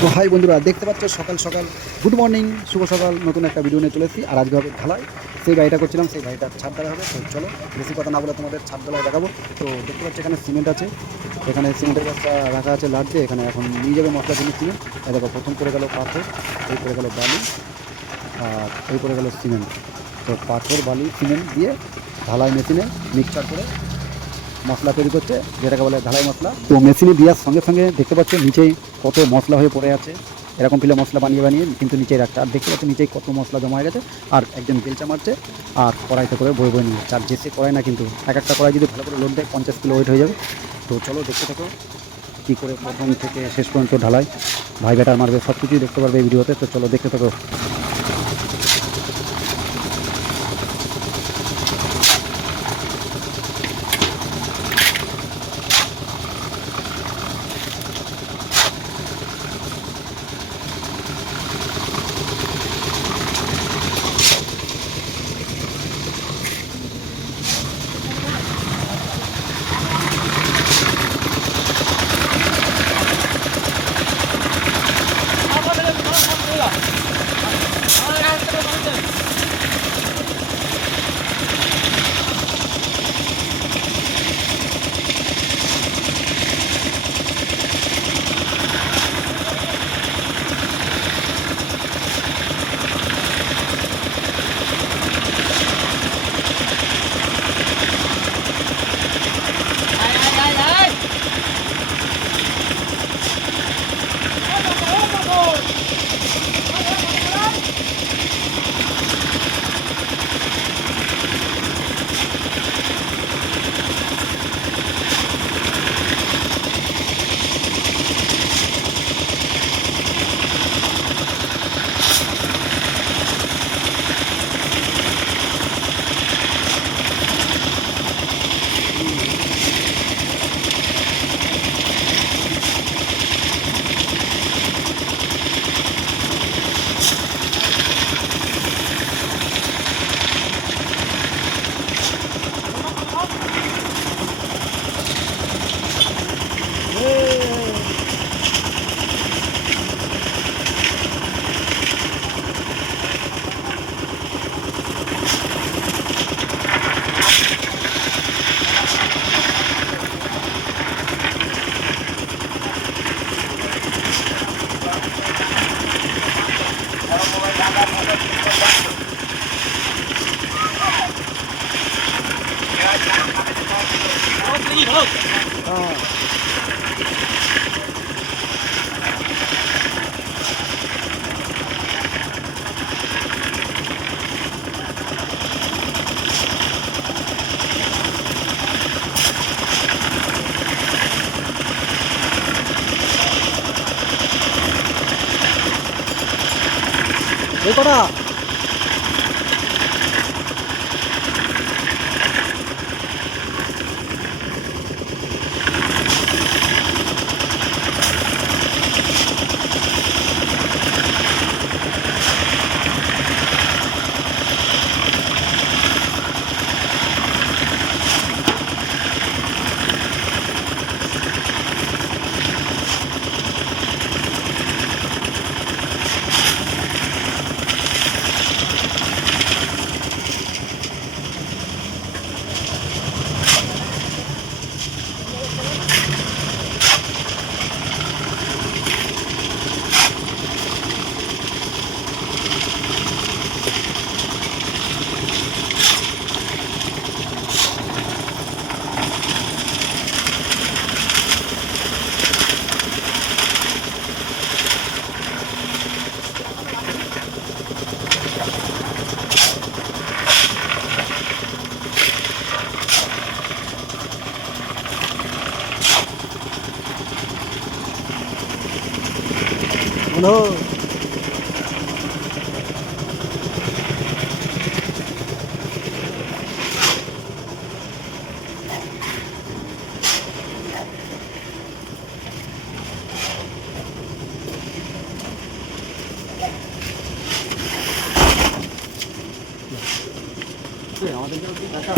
তো হাই বন্ধুরা, দেখতে পাচ্ছ সকাল সকাল গুড মর্নিং, শুভ সকাল। নতুন একটা ভিডিও নিয়ে চলে এসেছি। আর আজকে হবে ঢালাই। সেই গাড়িটা করছিলাম, সেই গাড়িটার ছাদ ঢালাই হবে। তো চলো বেশি কথা না বলে তোমাদের ছাদ ঢালাই দেখাবো। তো দেখতে পাচ্ছ এখানে সিমেন্ট আছে, এখানে সিমেন্টের বস্তা রাখা আছে লাট দিয়ে। এখানে এখন নিয়ে যাবে মশলা জিনিস সিমেন্ট। এই দেখো, প্রথম পড়ে গেল পাথর, এই পড়ে গেল বালি, আর এই পড়ে গেল সিমেন্ট। তো পাথর, বালি, সিমেন্ট দিয়ে ঢালাই মেশিনে মিক্সচার করে মশলা তৈরি করছে, যেটাকে বলে ঢালাই মশলা। তো মেশিনে দেওয়ার সঙ্গে সঙ্গে দেখতে পাচ্ছ নিচেই কত মশলা হয়ে পড়ে আছে। এরকম ফিলে মশলা বানিয়ে বানিয়ে কিন্তু নিচেই রাখছে। আর দেখতে পাচ্ছ নিচেই কত মশলা জমা হয়ে গেছে। আর একজন বেলচা মারছে আর কড়াইতে করে বয়ে বয়ে নিয়ে যাচ্ছে। আর যেসে কড়াই না, কিন্তু এক একটা কড়াই যদি ভালো করে লোড দেয় 50 কিলো ওয়েট হয়ে যাবে। তো চলো দেখতে থাকো কী করে প্রথম থেকে শেষ পর্যন্ত ঢালাই, ভাই ব্যাটার মারবে, সব কিছুই দেখতে পারবে এই ভিডিওতে। তো চলো দেখতে থাকো। এই কটা হলো? আমাদের দেখা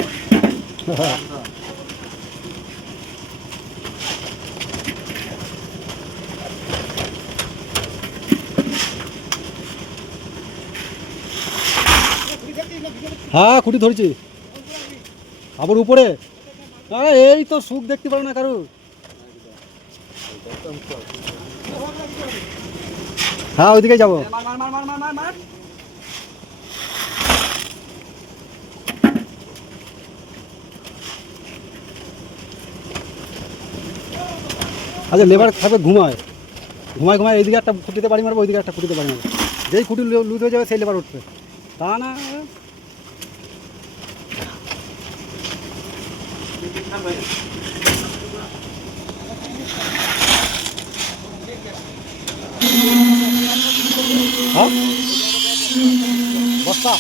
হ্যাঁ খুঁটি ধরেছি। আবার উপরে এই তো সুখ দেখতে পারো না কারু। হ্যাঁ ওইদিকে যাবো। আচ্ছা লেবার খাবে ঘুমায় ঘুমায় ঘুমায় এইদিকে একটা খুঁটিতে বাড়ি মারবো, ওইদিকে একটা খুঁটিতে বাড়ি মারবো। যেই খুঁটি লুজ হয়ে যাবে সেই লেবার উঠবে, তা না। হ্যাঁ বস্তা